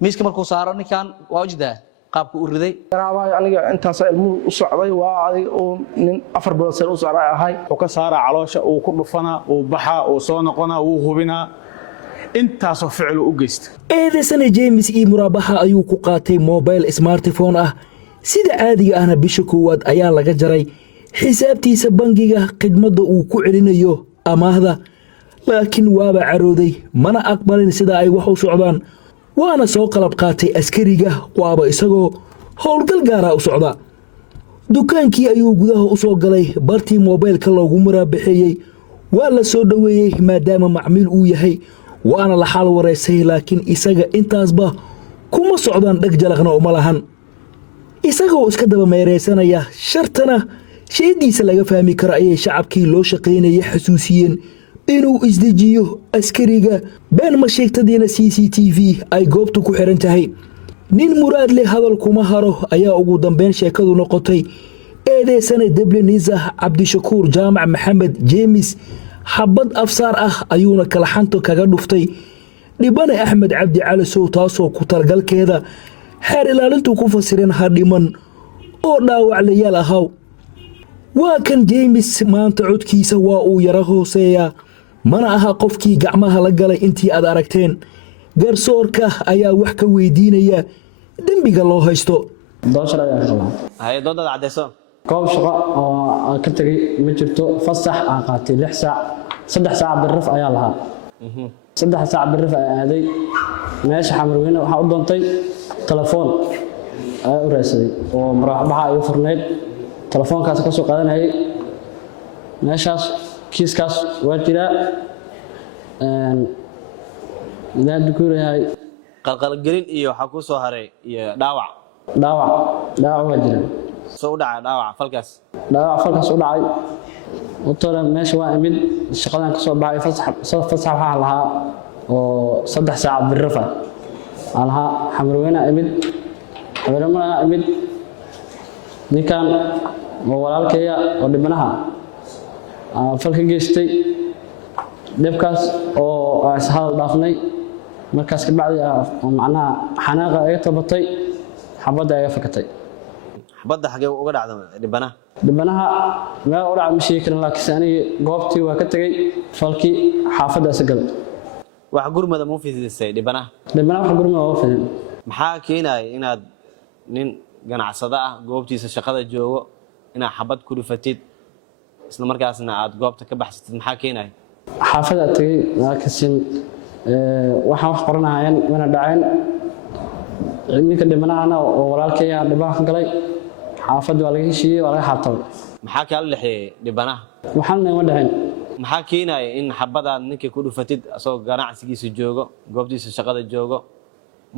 miiska markuu saaro ninkan waa wajdaa qaabku u riday aniga intaas ilmuhu u socday waa adig oo nin 4 bilood sar u socday ahay oo ka saara caloosha uu ku dhufana uu baxa uu soo noqona uu hubina intaas oo ficil u geystay eedeysana James iyo muraabaha ayuu ku qaatay mobile smartphone ah sida caadiga ahna bisha koowaad ayaa laga jaray xisaabtiisa bangiga khidmadda uu ku celinayo amaahda laakiin waaba carooday mana aqbalin sida ay wax u socdaan waana soo qalab qaatay askariga waaba isagoo howlgal gaara u socda dukaankii ayuu gudaha u soo galay bartii mobilka loogu muraabaxeeyay waa la soo dhaweeyay maadaama macmiil uu yahay waana la xal wareysay laakiin isaga intaasba kuma socdaan dhag jalaqna uma lahan isagoo iska daba meereysanaya shartana sheediisa laga fahmi karo ayay shacabkii loo shaqeynayay xasuusiyeen inuu isdejiyo askariga been ma sheegtadiina CCTV ay goobtu ku xiran tahay nin muraad leh hadal kuma haro ayaa ugu dambeyn sheekadu noqotay eedeysana Debleniza Cabdishakuur Jaamac Maxamed James xabad afsaar ah ayuuna kala xanto kaga dhuftay dhibane Axmed Cabdi Cali Sow taasoo ku talgalkeeda xeer ilaalintu ku fasireen hadhiman oo dhaawac la yaal ahaw waa kan James maanta codkiisa waa uu yara hooseeyaa mana aha qofkii gacmaha la galay intii aad aragteen garsoorka ayaa wax ka weydiinaya dambiga loo haysto doosha ayaa qabaa hay doodada cadeyso koob shaqo oo ka tagay ma jirto fasax aan qaatay 6 saac 3 saac birrif ayaa lahaa 3 saac birrif ayaa aaday meesha xamarweyne waxa u doontay telefoon ayaa u raadsaday oo maraaxbaha ay furneed telefoonkaas ka soo qaadanayay meeshaas kiiskaas waa jira inaan dukuurahay qalqalgelin iyo waxa ku soo haray iyo dhaawac waa jira soo dhaca dhaawac falkaas u dhacay وطلع ماشي واحد شغلان كسر بعد فسح لها وصدح ساعة بالرفع علىها حمروينا أمد حمروينا أمد دي كان وولالك هي ودبناها فلك جيستي دبكاس أو سهل ضافني مركز كبعد معناها حناقة أي طبطي حبضة أي فكتي حبضة حاجة وقعد على دبناها ما أورع مشيكل لكن أنا قابتي وكتجي فلكي حافظة سجل وحجور ماذا مو في السيد دبناها وحجور ما هو في محاكينا إن نين جنع صداع قابتي سشقة جوا إن حبض كل فتيت إسنا مركز إن عاد قابتك بحث محاكينا حافظة تجي لكن waxaan wax qoranaayeen wana dhaceen cilmiga dhimanaana oo walaalkay aan dhibaan galay xaafadda waa laga heshiiyay waa laga xaabtay maxaa ka leexay dhibanaha waxaan ma dhahayn maxaa keenay in xabada ninkii ku dhufatid asoo ganacsigiisa joogo goobtiisa shaqada joogo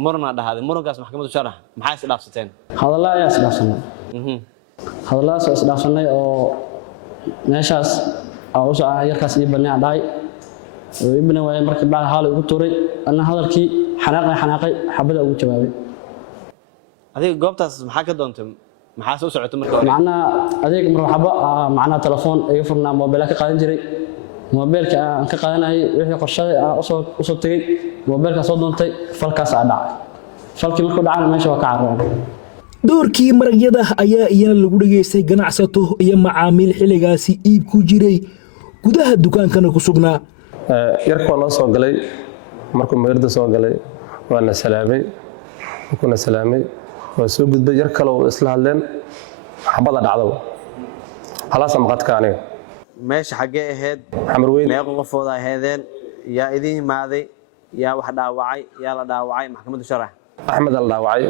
marna dhahaday murankaas maxkamaddu sharax maxay is dhaafsateen hadalada ayaa is dhaafsanay hadaladaas is dhaafsanay oo meeshaas oo soo ah yarkaas iyo banaan dhaay ibna way markii baa haal ugu tuuray ana hadalkii xanaaqay xabada ugu jawaabay adiga goobtaas maxaa ka doontay maxaa soo socotay markii hore macna adeeg marxaba macna telefoon ay furnaa mobile ka qaadan jiray mobilka aan ka qaadanay wixii qorshada u soo tagay mobilka soo doontay falkaas aa dhacay falkii markuu dhacay meesha waa ka carareen doorkii maragyada ayaa iyana lagu dhageystay ganacsato iyo macaamiil xiligaasi iib ku jiray gudaha dukaankana ku sugnaa yarkoo noo soo galay markuu meerda soo galay waana salaamay waa soo gudbay yar kale oo isla hadleen xabada dhacdo khalaas maqadka aniga meesha xagee ahayd xamarweyn meeq qofooda ahaydeen yaa idin imaaday yaa wax dhaawacay yaa la dhaawacay maxkamaddu sharax axmed al dhaawacay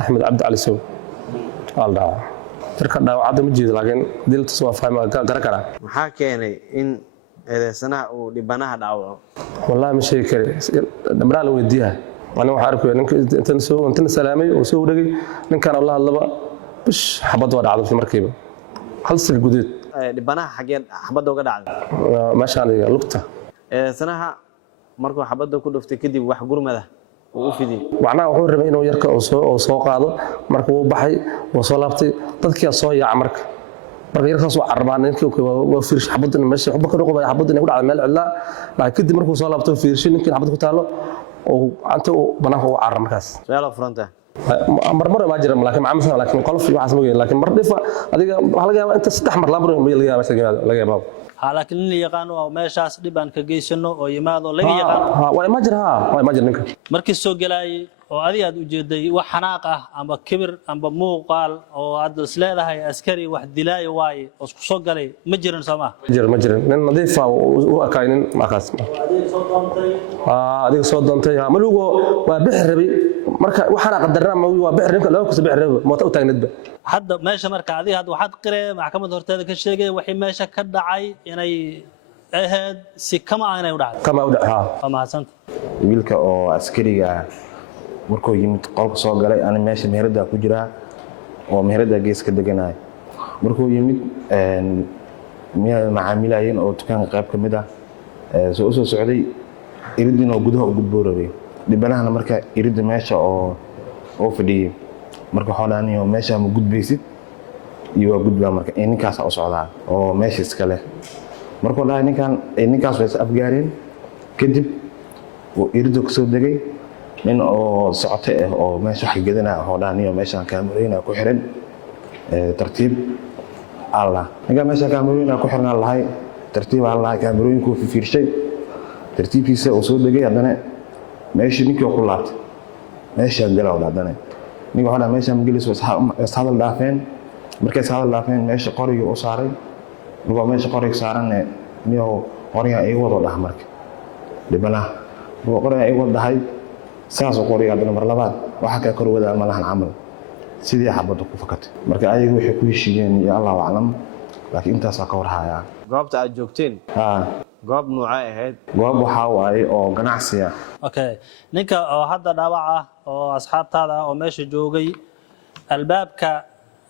axmed cabdi cali sow al dhaawacay yarka dhaawacada ma jeedo laakiin diltus waa fahmaa garan karaa maxaa keenay in eedeysanaha uu dhibanaha dhaawaco wallahi ma sheegi kari dhamraan la weydiiyaa أنا وحارك إنك أنت سلامي وسوي رجع إن كان الله الله بش حبض ولا عضو في مركبة خلص الجديد لبناها حاجين حبض وقعد عضو ما شاء الله لقطة سنها مركو حبض كله افتكدي وحجور ماذا وفيدي وعنا وحور ربنا إنه يركض أو سوق هذا مركو بحي وصلابتي تذكي الصويا عمرك مركو يركض سوق عربان إنك وفيرش حبض إنه ماشي حبك رقبة حبض إنه يقول على مال الله لكن كده مركو صلابته فيرش يمكن حبض كتاله oo anta banaanka u carar markaas su'aalo furanta marmar ma jira laakiin macaamiisha laakiin qolof iyo waxaas ma geeyeen laakiin mar dhifa adiga waxa laga yaabaa inta 3 mar laga yaabaa laga yaabaa laakiin nin yaqaan oo meeshaas dhib aan ka geysano oo yimaado laga yaqaan waa ma jira ninka markii soo galay oo adiga aad u jeeday wax xanaaq ah ama kibir ama muuqaal oo aad isleedahay askari wax dilay waay oo isku soo galay ma jirin Soomaa ma jirin nin nadiif ah oo akaynin markaas adiga soo doontay malugo waa bixir rabay marka waxana qadarna ma waa bixir ninka loo kusoo bixir rabay moota u taagnadba hadda meesha marka adiga hadda waxaad qirey maxkamad horteeda ka sheegay wixii meesha ka dhacay inay ahayd si kama aanay u dhacday waa mahadsantahay wiilka oo askariga markuu yimid qolka soo galay ana meesha meherada ku jira oo meherada geeska deganay markuu yimid macaamilayeen oo dukaanka qayb kamid ah soo socday iridina oo gudaha u gudboorabay dhibanahana marka irida meesha oo fadhiyay marka xoolaaniyo meesha ma gudbaysid iyo waa gudbaa marka ninkaas oo socdaa oo meesha iska leh markuu dhahay ninkaas way afgaareen kadib oo irida ku soo degay nin oo socotay oo meesha wax gadanaa xoolaaniyo meesha kaamirooyina ku xiran tartiib Allah ninka meesha kaamirooyina ku xiran lahay tartiib Allah kaamirooyinku fiirshay tartiibkiisa oo soo degay hadana meesha ninkii ku laabtay meesha galaa hadana ninka hada meesha magaliso hadal dhaafeen markay hadal dhaafeen meesha qoriga u saaray ninkoo meesha qoriga saaran niyo qoriga ay wado dhax marka dibana qoriga ay wado dhahay saas qoriga hadana mar labaad waxa ka kor wada malahan amal sidii xabadu ku fakatay marka ayagu waxay ku heshiiyeen ya Allah wa'lam laakiin intaas ka warhaya goobta aad joogteen goob nuuca ahayd goob waxa waaye oo ganacsiga okay ninka oo hadda dhaawac ah oo asxaabtaada oo meesha joogay albaabka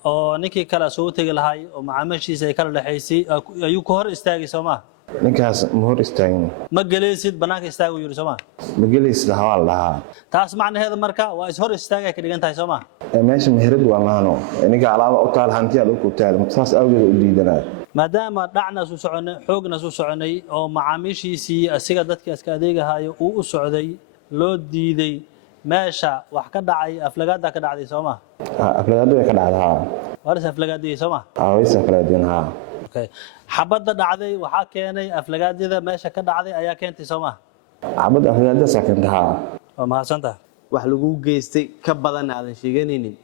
oo ninkii kala soo tagay lahay oo macaamiishiisa ay kala dhaxaysay ayuu ku hor istaagay Soomaa ninkaas ma hor istaagin ma galeysid banaanka istaagu yiri Soomaa ma galeysid hawaal laha taas macnaheedu marka waa is hor istaagay ka dhigan tahay Soomaa meesha meherad waa maano ninka alaaba u taal hantiyaad ku taal saas awgeed u diidanaa maadaama dhacna soo soconay xoogna soo soconay oo macaamiishiisii asiga dadka iska adeegahayo uu u socday loo diiday meesha wax ka dhacay aflagaada ka dhacday Soomaa aflagaada way ka dhacdaa waris aflagaadii Soomaa way aflagaadina okay xabada dhacday waxa keenay aflagaadida meesha ka dhacday ayaa keentay Soomaa xabada aflagaada sakantaha waa mahadsantahay wax lagu geystay ka badan aadan sheeganaynin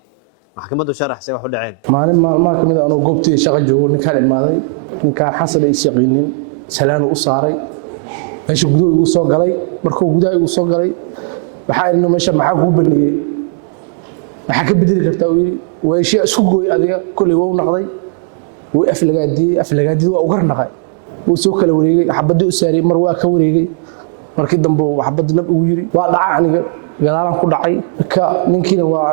maxkamaddu sharaxsay wax u dhaceen maalin maalmaha kamid ah oo goobtii shaqo joogo ninkaan imaaday ninkaan xasan ay shaqeeyeen salaan u saaray meesha gudaha ugu soo galay markuu gudaha ugu soo galay waxa inuu meesha maxaa ku baniyay waxa ka bedeli kartaa way shay isku gooy adiga kulli wuu naqday wuu aflagaadii waa u garnaqay wuu soo kala wareegay xabadii u saaray mar waa ka wareegay markii dambe xabad nab ugu yiri waa dhaca aniga gadaalan ku dhacay ka ninkiina waa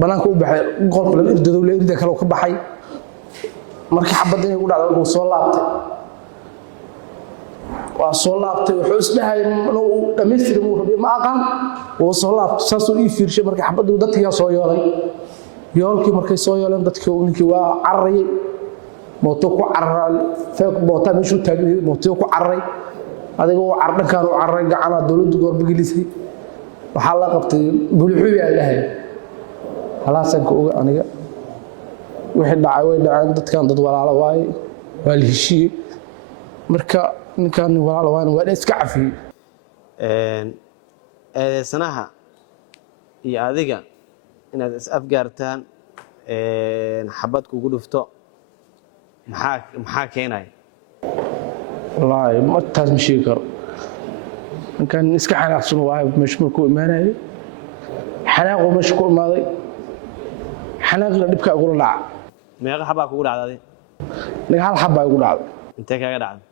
banaanka u baxay qolka la irdado la irda kale ka baxay markii xabadii ugu dhacday uu soo laabtay wuxuu isdhahay inuu dhameystir uu rabay ma aqaan oo soo laabtay saasoo ii fiirshay markii xabadii dadkii soo yoolay yoolkii markay soo yooleen dadkii ninkii waa carray mooto ku carray feeq boota meeshu taagay mooto ku carray adiga oo cardhankaan u carray gacana dawladdu goorba gelisay waxaa la qabtay bulxubi aan lahayn halaasan ka oga aniga wixii dhacay way dhaceen dadkan dad walaalo waay waa la heshiiyey marka ninkan walaalo waa iska cafiyey eedeysanaha iyo adiga inaad is afgaartaan xabad kugu dhufto maxaa keenay wallaahi ma taas ma sheegi karo ninkan iska xanaaqsan waa meesha markuu imaanayay xanaaqo meesha ku imaaday xanaaqna dhibka ugu dhaca meeqa xabaa kugu dhacday niga hal xabaa ugu dhacday intee kaga dhacday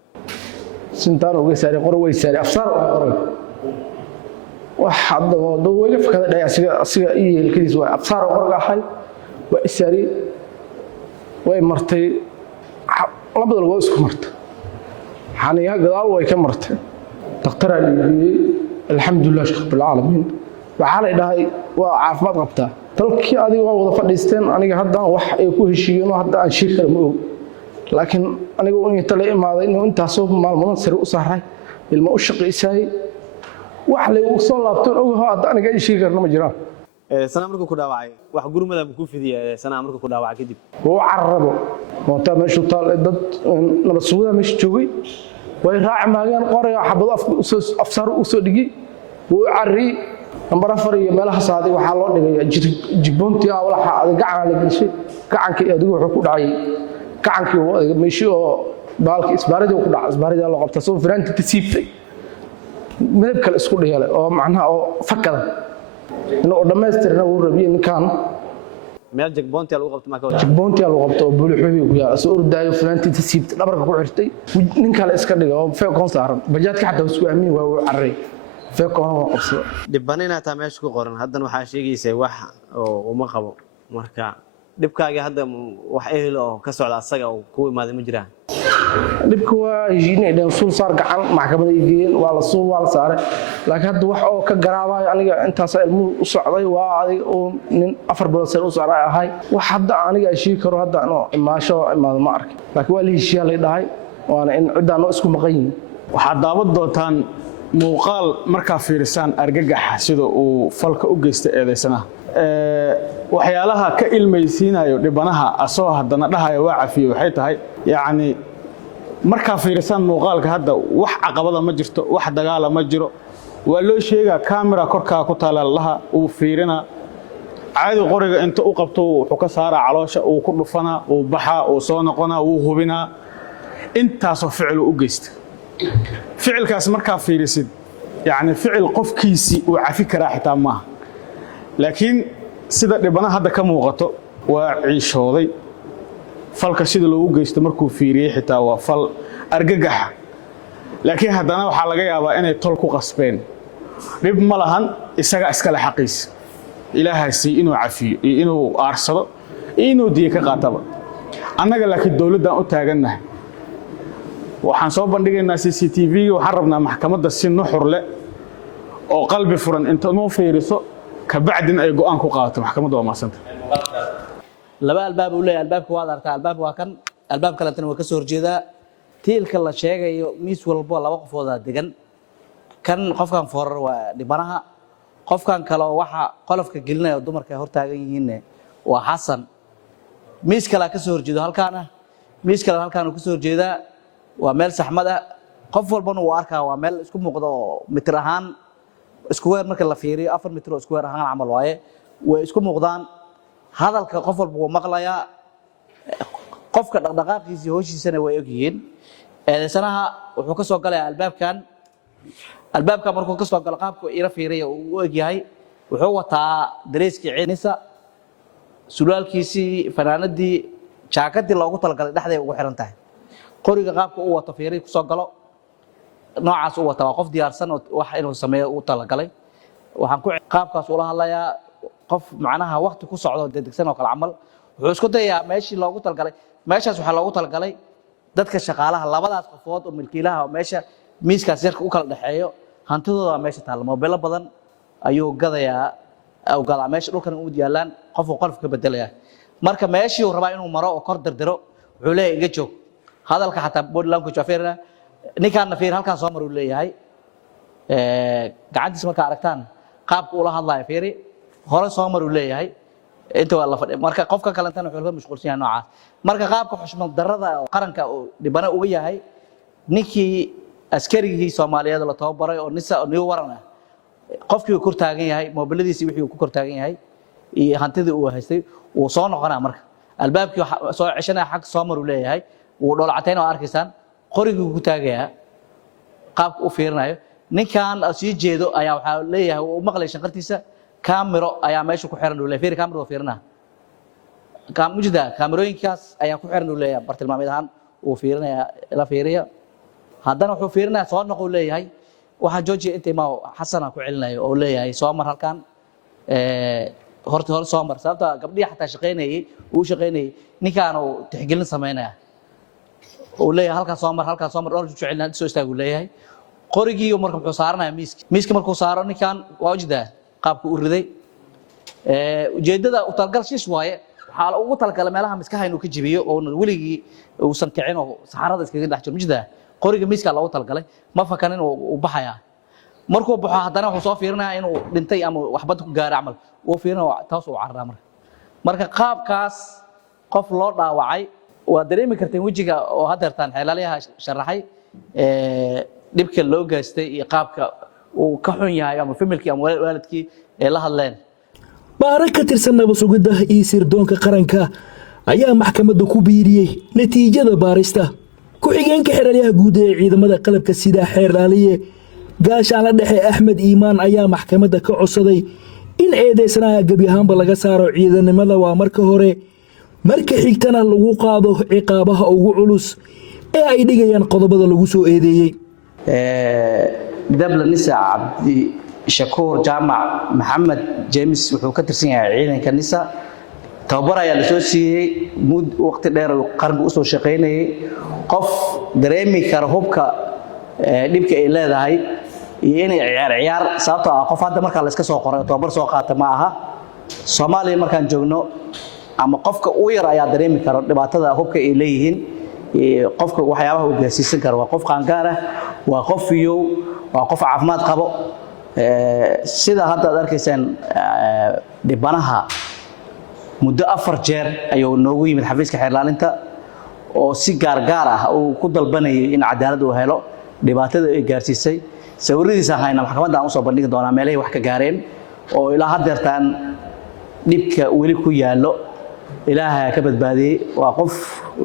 sintaan uga saaray qor way saaray afsaar waa qoray wax hadda dad way fakada dhay asiga yeelkiis waa afsaar qorga ahay waa isaari way martay labada lagu isku martay xaniya gadaal way ka martay دكتور علي الحمد لله رب العالمين وحال إلهي وعافمات قبطة تلكي هذه وضع فرديستين أنا هذا وح يكون هالشيء وهذا شيء كلامه لكن أنا أقول إني تلاقي ماذا إنه أنت صوب مع المنصر وصحراء المؤشق إساي wax lay u soo laabtoon ogaho hadda aniga ay sheegi karno ma jiraan sana markuu ku dhaawacay wax gurmada ku fidiyay sana markuu ku dhaawacay kadib oo carrabo moota meeshu taal dad nabad suuda meesha joogay way raac maageen qoraya xabad afsar u soo dhigi oo carri number 4 iyo meelaha saaday waxa loo dhigay jibboontii awlaha aad gacan la gashay gacankii adigu wuxuu ku dhacay gacankii meeshii oo baalkii isbaaradii ku dhacay isbaaradii loo qabtay soo firaanti tasiibtay midab kale isku dhigay oo macnaha oo fakada inuu dhameystirna uu rabiyo ninkan meel jigboontii lagu qabto markaa jigboontii lagu qabto bulxubi ku yaala soo ordaayo firaanti tasiibtay dhabarka ku xirtay nin kale iska dhigay oo feekoon saaran bajaadka xataa isku aamin waa uu carray feekoon qabso dhibanina taa meesha ku qoran haddana waxa sheegaysaa wax oo uma qabo marka dhibkaaga hadda wax ehel oo ka socda asaga oo ku imaaday ma jiraan dhibku waa jiinay dhan sul saar gacan maxkamadda geeyeen waa la soo wal saaray laakiin hadda wax oo ka garaabayo aniga intaas ilmu u socday waa adiga oo nin 4 bilood sar u saaray ahay wax hadda aniga ay sheegi karo hadda ano imaasho imaado ma arkin laakiin waa la heshiiyay la dhahay waana in cidaano isku maqan yihiin waxaad daawan doontaan muuqaal markaa fiirisaan argagaxa sida uu falka u geystay eedeysanaha waxyaalaha ka ilmaysiinayo dhibanaha asoo haddana dhahayo waa cafiye waxay tahay yacni markaa fiirisaan muuqaalka hadda wax caqabada ma jirto wax dagaala ma jiro waa loo sheegaa kaamira korkaa ku taala laha uu fiirina caadi qoriga inta u qabto wuxuu ka saaraa caloosha uu ku dhufanaa uu baxaa uu soo noqonaa uu hubinaa intaasoo ficil u geysta ficilkaas markaa fiirisid yacni ficil qofkiisii uu cafi karaa xitaa maaha laakiin sida dhibanaha hadda ka muuqato waa ciishooday falka sida loogu geysto markuu fiiriyey xitaa waa fal argagaxa laakiin haddana waxaa laga yaabaa inay tol ku qasbeen dhib ma lahan isaga iskale xaqiisa ilaahaasi inuu cafiyo iyo inuu aarsado iyo inuu diye ka qaataba annaga laakiin dowladdan u taagannahay waxaan soo bandhigaynaa CCTV waxaan rabnaa maxkamadda si nuxur leh oo qalbi furan inta noo fiiriso ka bacdin ay go'aan ku qaadato maxkamadda waa maasanta laba albaab uu leeyahay albaabka waa aragtaa albaab waa kan albaab kale tan waa ka soo horjeedaa tiilka la sheegayo miis walbo laba qofooda degan kan qofkan foorar waa dhibanaha qofkan kale waxa qolofka gelinayo dumarka hor taagan yihiin waa Xasan miis kale ka soo horjeedo halkaan miis kale halkaan uu ka soo horjeedaa waa meel saxmad ah qof walbana uu arkaa waa meel isku muuqdo mitir ahaan isku weer marka la fiiriyo 4 mitir oo isku weer ahaan amal waaye way isku muuqdaan hadalka qof walba uu maqlayaa qofka dhaqdhaqaaqiisa hooshiisana way ogyihiin eedeysanaha wuxuu ka soo galay albaabka markuu ka soo galo qaabku ila fiiriyo uu ogyahay wuxuu wataa dareeskii ciidnisa sulaalkiisii fanaanadii jaakadii loogu talagalay dhaxday ugu xiran tahay qoriga qaabka uu wato fiiri ku soo galo noocaas uu wataa qof diyaarsan oo wax inuu sameeyo uu talagalay waxaan ku qaabkaas ula hadlayaa qof macnaha waqti ku socdo degdegsan oo kala camal wuxuu isku dayaa meeshii loogu talagalay meeshaas waxa loogu talagalay dadka shaqaalaha labadaas qofood oo milkiilaha oo meesha miiskaas yarka u kala dhaxeeyo hantidooda meesha taal moobilo badan ayuu gadayaa oo gala meesha dhulkan uu yaalaan qof oo qolf ka bedelaya marka meeshii uu rabaa inuu maro oo kor dardaro wuxuu leeyahay iga joog hadalka xataa body language afeerna ninkaan fiir halkaan soo mar uu leeyahay gacantiisa marka aragtaan qaabka uu la hadlayo fiiri hore soo mar uu leeyahay inta waa la fadhiyo marka qofka kale tan wuxuu ka mashquulsan yahay noocaas marka qaabka xushmad darrada oo qaranka uu dhibana uga yahay ninkii askarigii Soomaaliyeed la tababaray oo nisa oo niyo warana qofkii uu kor taagan yahay mobiladiisa wixii uu ku kor taagan yahay iyo hantidii uu haystay uu soo noqonaa marka albaabkii soo ceshanaa xaq soo mar uu leeyahay uu dhoolcateen oo arkaysaan qorigii ku taagaya qaabka uu fiirinayo ninkan sii jeedo ayaa waxa leeyahay uu maqlay shanqartiisa kaamiro ayaa meesha ku xiran uu leeyahay fiir kaamiro fiirina mujda kaamirooyinkaas ayaa ku xiran uu leeyahay bartilmaameed ahaan uu fiirinaya la fiiriyo haddana wuxuu fiirinaya soo noqo leeyahay waxa jooji inta ma Xasan ku celinayo oo leeyahay soo mar halkan horta hor soo mar sababta gabdhiya xataa shaqeynayay uu shaqeynayay ninkaan uu tixgelin sameynaya oo leeyahay halka soo mar dhowr jecelna soo istaagu leeyahay qorigii marka wuxuu saaranayaa miiska markuu saaro ninkan waa wajda qaabku u riday ujeedada u talgal shish waaye waxa ugu talgalay meelaha miskaha inuu ka jibiyo oo weligii uusan kicin oo saxarada iskaga dhex jiro wajda qoriga miiska loogu talgalay ma fakanin uu baxaya markuu baxo haddana wuxuu soo fiirinayaa inuu dhintay ama waxbad ku gaaray camal uu fiirinayo taas uu carraa marka qaabkaas qof loo dhaawacay waa dareemi karteen wejiga oo hadeertaan xeelalayaha sharaxay dhibka loo geystay iyo qaabka uu ka xun yahay ama familkii ama waalidkii ee la hadleen baara ka tirsan nabad sugidda iyo sirdoonka qaranka ayaa maxkamadda ku biiriyey natiijada baarista ku-xigeenka xeelalayaha guud ee ciidamada qalabka sida xeerlaaliye gaashaanla dhexe Axmed Iimaan ayaa maxkamadda ka codsaday in eedeysanaha gebi ahaanba laga saaro ciidanimada waa marka hore marka xigtana lagu qaado ciqaabaha ugu culus ee ay dhigayaan qodobada lagu soo eedeeyay dabla nisa cabdi shakuur jaamac maxamed james wuxuu ka tirsan yahay ciidanka nisa tababar ayaa la soo siiyey waqti dheer qaranka u soo shaqeynayay qof dareemi kara hubka dhibka ay leedahay iyo inay ciyaar sababtoo ah qof hadda markaa la iska soo qoray tababar soo qaata ma aha Soomaaliya markaan joogno ama qofka uu yar ayaa dareemi kara dhibaatada hubka ay leeyihiin qofka waxyaabaha uu gaarsiisan karo waa qof qaangaar ah waa qof fiyow waa qof caafimaad qabo sida hadda aad arkaysaan dhibanaha muddo 4 jeer ayuu noogu yimid xafiiska xeerlaalinta oo si gaar ah uu ku dalbanayay in cadaalad uu helo dhibaatada ay gaarsiisay sawiradiisa hayna maxkamadda aan u soo bandhigi doonaa meelahay wax ka gaareen oo ilaa hadeertaan dhibka weli ku yaalo ilaahay ka badbaadiyay waa qof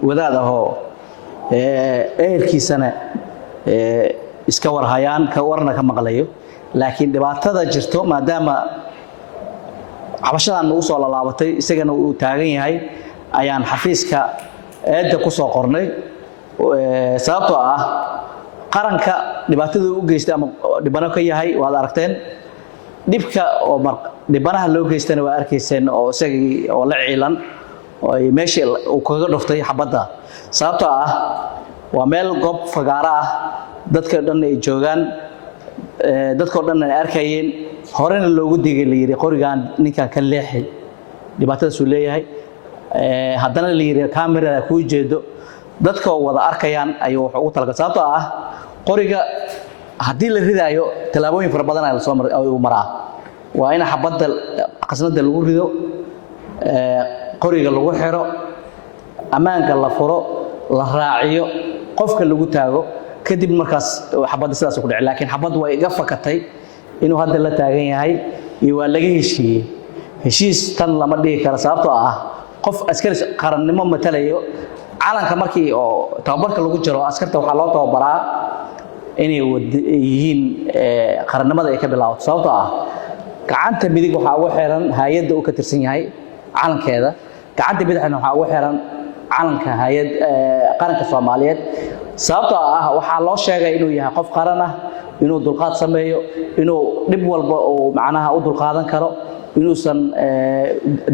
wadaad ah oo ehelkiisana iska warhayaan ka warna ka maqlayo laakiin dhibaatada jirto maadaama cabashadan ugu soo laalaabatay isagana uu taagan yahay ayaan xafiiska eedda ku soo qornay sababtoo ah qaranka dhibaatada uu geystay ama dhibano ka yahay waad aragteen dhibka oo dhibanaha loo geystana waa arkayseen oo isagii oo la ciilan oo meeshii uu kaga dhuftay xabadda sababtoo ah waa meel goob fagaara ah dadka dhan ay joogaan dadka dhan ay arkayeen horena loogu digay la yiri qorigan ninkan ka leexay dhibaatadaas uu leeyahay haddana la yiri kaamirada ku jeedo dadka wada arkayaan ayuu wuxuu ugu talagalay sababtoo ah qoriga haddii la ridaayo talaabooyin fara badan ayaa soo maraa waa in xabadda qasnada lagu rido qoriga lagu xiro ammaanka la furo la raaciyo qofka lagu taago kadib markaas xabadda sidaas ku dhacay laakiin xabaddu way iga fakatay inuu hadda la taagan yahay iyo waa laga heshiiyey heshiis tan lama dhigi karo sababtoo ah qof askari qarannimo matalayo calanka markii oo tababarka lagu jiro askarta waxaa loo tababaraa inay yihiin qarannimada ay ka bilaabato sababtoo ah gacanta midig waxaa ugu xiran hay'adda uu ka tirsan yahay calankeeda gacanta bidixna waxaa ugu xiran calanka hay'ad qaranka Soomaaliyeed sababtoo ah waxaa loo sheegay inuu yahay qof qaran ah inuu dulqaad sameeyo inuu dhib walba oo macnaha u dulqaadan karo inuusan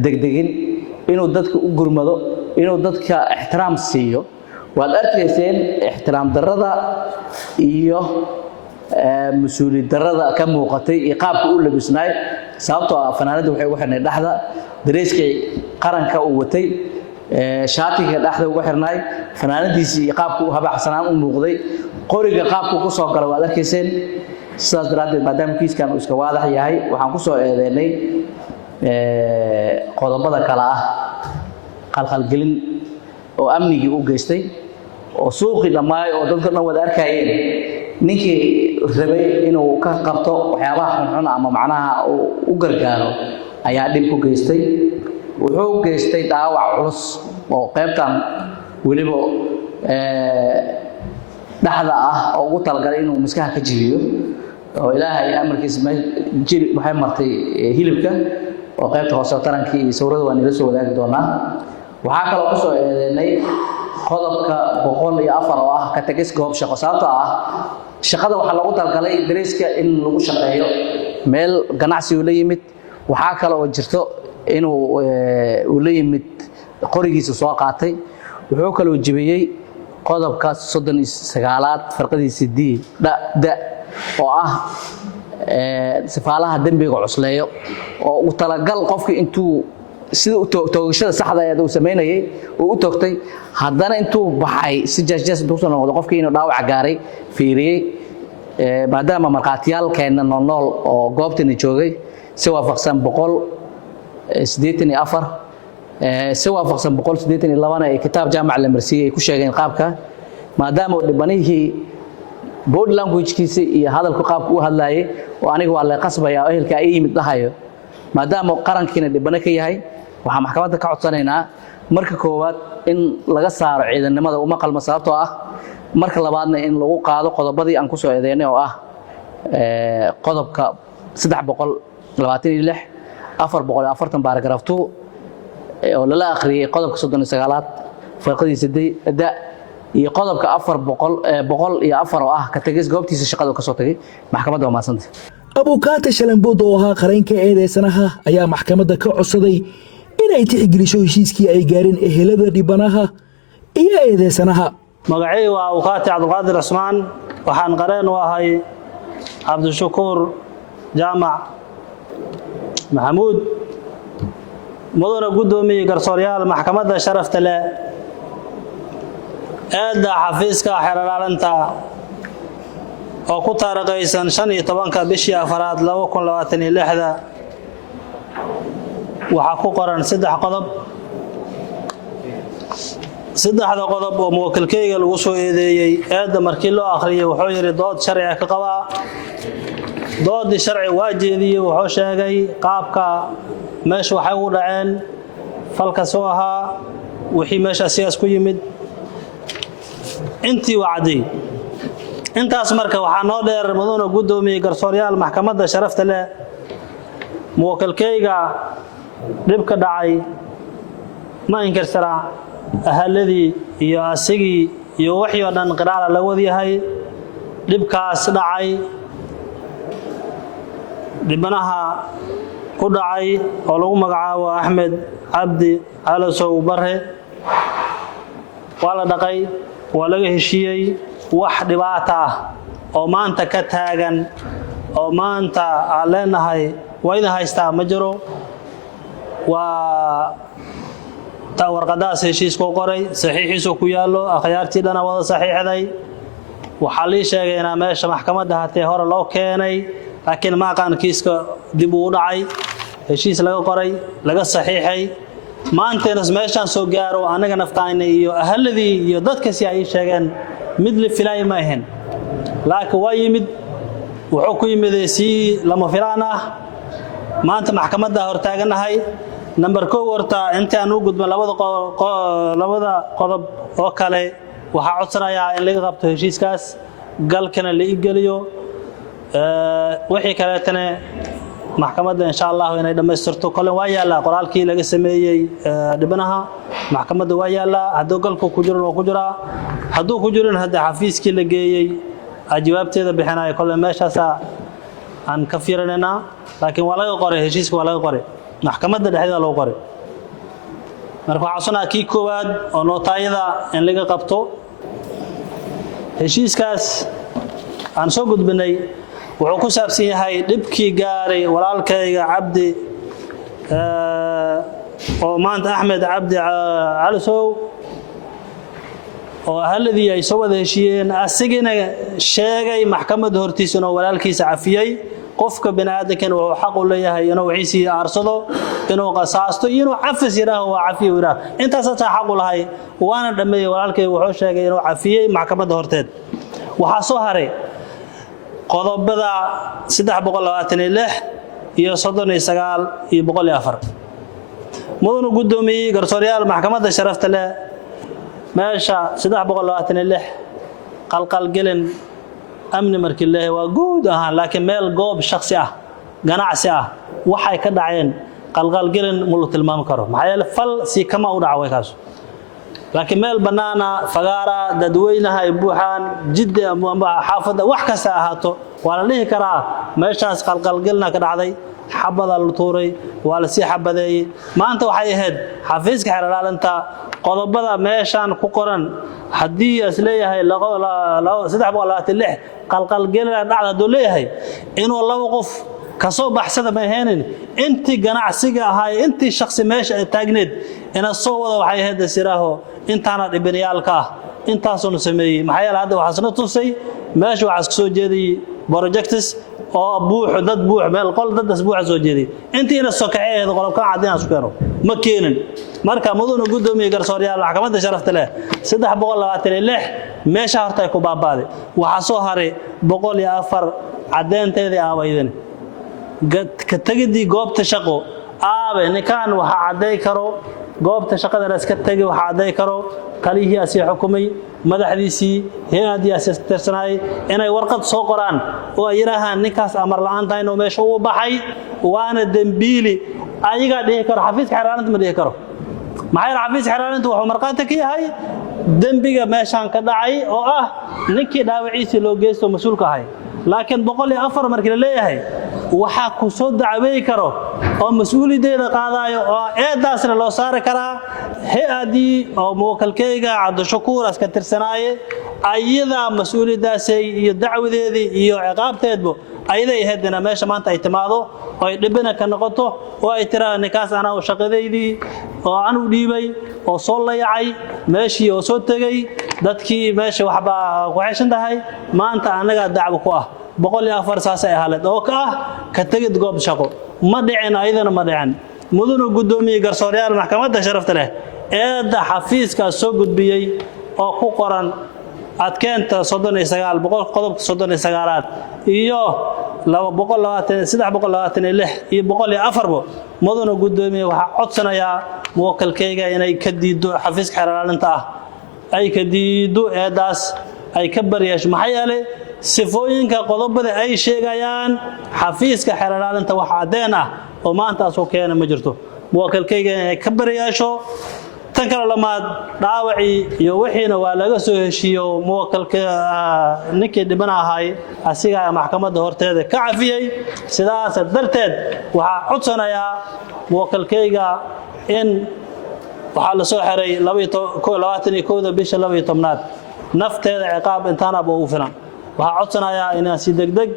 degdegin inuu dadka u gurmado inuu dadka ixtiraam siiyo waad arkayseen ixtiraam darrada iyo mas'uuliyad darrada ka muuqatay iyo qaabka uu labisnaay sababtoo ah fanaanada waxay ugu xirnay dhaxda dareeskii qaranka uu watay shaatiga dhaxda ugu xirnay fanaanadiisii iyo qaabka uu habaxsanaan u muuqday qoriga qaabka ku soo galay waad arkayseen sidaas daraadeed maadaama kiiskan uu iska waadax yahay waxaan ku soo eedeynay qodobada kala ah qalqalgelin oo amnigii u geystay oo suuqi dhamaay oo dadka dhan wada arkayeen ninkii rabay inuu ka qabto waxyaabaha xunxun ama macnaha u gargaaro ayaa dhib ku geystay wuxuu geystay dhaawac culus oo qaybtan weliba dhaxda ah oo ugu talagalay inuu miskaha ka jibiyo oo ilaahay amarkiisa waxay martay hilibka oo qaybta hoose tarankii iyo sawirada waan ila soo wadaagi doonaa waxaa kaloo ku soo eedeynay qodobka 104 oo ah ka tagis goob shaqo sababtoo ah shaqada waxaa lagu talagalay dareeska in lagu shaqeeyo meel ganacsi uu la yimid waxaa kale oo jirto inuu uu la yimid qorigiisa soo qaatay wuxuu kaloo jibiyey qodobka 39aad farqadiisa da oo ah sifaalaha dambiga cusleeyo oo uu talagal qofka intuu sida toogashada saxda ah uu sameynayay oo u toogtay haddana intuu baxay si jaajjaas intuu soo noqdo qofkii inuu dhaawac gaaray fiiriyay maadaama markhaatiyaalkeena nool oo goobtani joogay si waafaqsan 184 si waafaqsan 182 ee kitaab jaamac la marsiiyay ku sheegeen qaabka maadaama dhibanihii body language-kiisa iyo hadalku qaabku u hadlayay oo aniga waa la qasbayaa ehelka ay yimid dhahayo maadaama qarankiina dhibana ka yahay waxaa maxkamadda ka codsanaynaa marka koowaad in laga saaro ciidanimada uma qalma sababtoo ah marka labaadna in lagu qaado qodobadii aan ku soo eedeynay oo ah qodobka 326 440 paragraph 2 oo lala akhriyay qodobka 39aad farqadiisa da iyo qodobka 400 oo ah ka tagis goobtiisa shaqada ka soo tagay maxkamadda waa maasanta abukaata shalambood oo ahaa qareenka eedeysanaha ayaa maxkamadda ka codsaday inay tixgeliso heshiiskii ay gaareen ehelada dhibanaha iyo eedeysanaha magacay waa abukaati cabdulqaadir cismaan waxaan qareen u ahay cabdishakuur jaamac maxamuud mudana guddoomiye garsooryaal maxkamadda sharafta leh eedda xafiiska xeer ilaalinta oo ku taariikhaysan 15 bishii 4aad 2026 waxaa ku qoran 3 qodob saddexda qodob oo muwakkilkayga lagu soo eedeeyay eedda markii loo akhriyay wuxuu yiri dood sharci ka qaba doodii sharci waa jeediyay wuxuu sheegay qaabka meesha waxay u dhaceen falka soo ahaa wixii meesha siyaas ku yimid intii wacdi intaas marka waxaa noo dheer mudana guddoomiye garsooryaal maxkamadda sharafta leh muwakkilkayga dhibka dhacay ma inkirsana ahaladii iyo asigii iyo wixii oo dhan qiraar la wadayahay dhibkaas dhacay dhibanaha ku dhacay oo lagu magacaabo Axmed Cabdi Calasow Barre waa la dhaqay waa laga heshiiyay wax dhibaato ah oo maanta ka taagan oo maanta aan leenahay waa idin haystaa ma jiro waa warqadaas heshiiska qoray saxiixiisu ku yaalo akhyaartii dhana wada saxiixday waxa la sheegay in meesha maxkamadda hatee hore loo keenay laakiin ma qaan kiiska dib u dhacay heshiis laga qoray laga saxiixay maanteena meeshan soo gaaro anaga naftaayna iyo ahaladii iyo dadka si ay sheegeen mid la filay ma ahayn laakiin waa yimid wuxuu ku yimid si lama filaan ah maanta maxkamadda hortaaganahay number 2 horta inta aan u gudbin labada qodob oo kale waxa codsanayaa in laga qabto heshiiskaas galkana la igeliyo wixii kale tane maxkamadda insha Allah inay dhameystirto kale waa yaala qoraalkii laga sameeyay dhibanaha maxkamadda waa yaala haduu galku ku jiro oo ku jira haduu ku jirin hada xafiiskii la geeyay jawaabteeda bixinay kale meeshaas aan ka fiirinayna laakiin waa laga qoray heshiiska waa laga qoray maxkamadda dhexdeeda loo qoray marka waxa soo kii koowaad oo nootayada in laga qabto heshiiskaas aan soo gudbinay wuxuu ku saabsan yahay dhibkii gaaray walaalkayga Cabdi oo maanta Axmed Cabdi Calasow oo ahaladii ay soo wada heshiiyeen asigina sheegay maxkamadda hortiisa inuu walaalkiisa cafiyay qofka bini'aadamkan wuxuu xaq u leeyahay inuu wixiisii aarsado inuu qasaasto inuu cafis yiraaho waa cafiyo yiraah intaas ayaa xaq u lahay waana dhameeyay walaalkay wuxuu sheegay inuu cafiyay maxkamadda horteed waxa soo haray qodobada 326 iyo 39 iyo 104 mudana guddoomiye garsooryaal maxkamadda sharafta leh meesha 326 qalqal gelin amni markii la waa guud ahaan laakiin meel goob shakhsi ah ganacsi ah waxay ka dhaceen qalqal gelin mulu tilmaam karo maxay yeelay fal si kama u dhacay kaas laakiin meel banaana fagaara dadweynaha ay buuxaan jidda ama xaafada wax kasta ahaato waa la dhihi karaa meeshaas qalqal gelina ka dhacday xabada la tuuray waa la sii xabadeeyay maanta waxay ahayd xafiiska xeer ilaalinta qodobada meeshan ku qoran hadii asleeyahay 326 qalqal gelina dhacda doleeyahay inuu laba qof ka soo baxsada ma aheenin intii ganacsiga ahay intii shakhsi meesha taagneed ina soo wada waxay ahayd siraaho intaana dhibinayaalka intaasoo sameeyay maxay hadda waxa soo tusay meesha waxa soo jeeday projects oo buux dad buux meel qol dad buux soo jeeday intiina soo kaceeyay qolobka cadeen isku keeno ma keenin marka mudana gudoomiye garsooryaal maxkamadda sharafta leh 326 meesha horta ay ku baabaaday waxa soo haray 104 cadeynteedii aabaydan ka tagidii goobta shaqo aabe ninkan waxa cadeey karo goobta shaqada la iska tagay waxa cadeey karo kalihii asii xukumay madaxdiisii hay'adii asirsanay inay warqad soo qoraan oo ay yiraahdaan ninkaas amar la'aan tahay inuu meesha u baxay waana dambiili ayaga dhihi karo xafiiska xiraarinta ma dhihi karo maxay xafiiska xiraarinta wuxuu marqaata ka yahay dambiga meeshan ka dhacay oo ah ninkii dhaawaciisa loo geysto mas'uulka ahay laakiin 104 markii la leeyahay waxa ku soo dacweey karo oo mas'uuliyadeeda qaadayo oo eedaasna loo saari karaa hay'adii oo muwakkilkayga Cabdishakuur aska tirsanaaye ayada mas'uuliyadaasay iyo dacwadeedii iyo ciqaabteedba ayday heedana meesha maanta ay timaado oo ay dhibana ka noqoto oo ay tiraan ninkaas ana shaqadeedii oo aan u dhiibay oo soo layacay meeshii oo soo tagay dadkii meesha waxba ku xishan tahay maanta anaga dacwo ku ah 104 saas ay halad oo ka ah ka tagid goob shaqo ma dhicin ayadana ma dhicin mudana gudoomiye garsooryaal maxkamadda sharafta leh eeda xafiiska soo gudbiyay oo ku qoran adkeenta 39 qodobka 39aad iyo 326 iyo 104 mudana gudoomiye waxa codsanaya muwakkilkayga inay ka diido xafiiska xiraarinta ah ay ka diido eedaas ay ka bariyaash maxay yeelay sifooyinka qodobada ay sheegayaan xafiiska xiraarinta waxa cadeen ah oo maanta soo keenay ma jirto muwakkilkayga inay ka bariyaasho tan kale lamaad dhaawaci iyo wixiina waa laga soo heshiiyo muwakkilka ninkii dhibana ahay asiga maxkamadda horteeda ka cafiyay sidaas darteed waxa codsanaya muwakkilkayga in waxa la soo xiray 22 bisha 12aad nafteeda ciqaab intaana ugu filan waxa codsanaya in si degdeg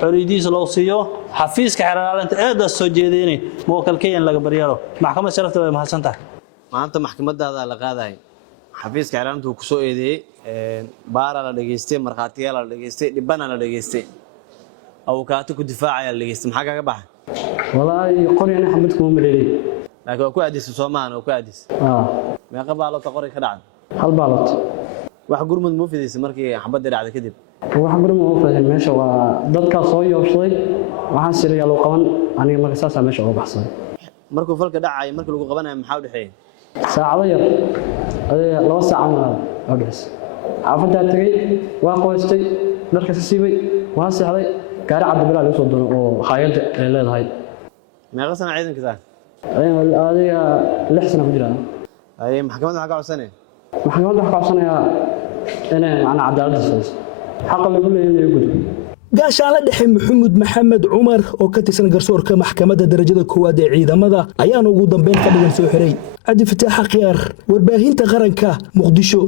xoriyadiisa loo siiyo xafiiska xiraarinta eeda soo jeedinay muwakkilkayga laga bariyaro maxkamadda sharafta way mahadsantahay maanta maxkamadaada la qaaday xafiiska xiraarinta uu ku soo eedeeyay baara la dhageystay marxaatiyaal la dhageystay dhibana la dhageystay awkaatu ku difaacaya la dhageystay maxaa kaga baxay walaahi qoriyana xabad kuma maleelay laakiin waa ku aadis Soomaaliya oo ku aadis meeqa baalood qori ka dhacay hal baalood wax gurmud ma fideysay markii xabadda dhacday kadib wax gurmud ma fideysay meesha waa dadka soo yoobsaday waxaan siraya loo qaban aniga markaa saasa meesha oo baxsaday markuu falka dhacay markii lagu qabanayo maxaa u dhaxeeyay saacado yar adiga 2 saac ma odhays xaafadda tagay waa qoystay marka siibay waa seexday gaari cabdibilaa lagu soo doono oo hay'adda ay leedahay meeqa sana ciidanka taa adiga 6 sano ku jiraan ay maxkamadda waxa ka codsanay maxkamadda waxa ka codsanaya inay macna cadaalad siiso xaq lagu leeyahay guud gaashaanle dhexe maxamuud maxamed cumar oo ka tirsan garsoorka maxkamadda darajada koowaad ee ciidamada ayaana ugu dambeyn ka dhigan soo xiray cabdi fataax khiyaar warbaahinta qaranka muqdisho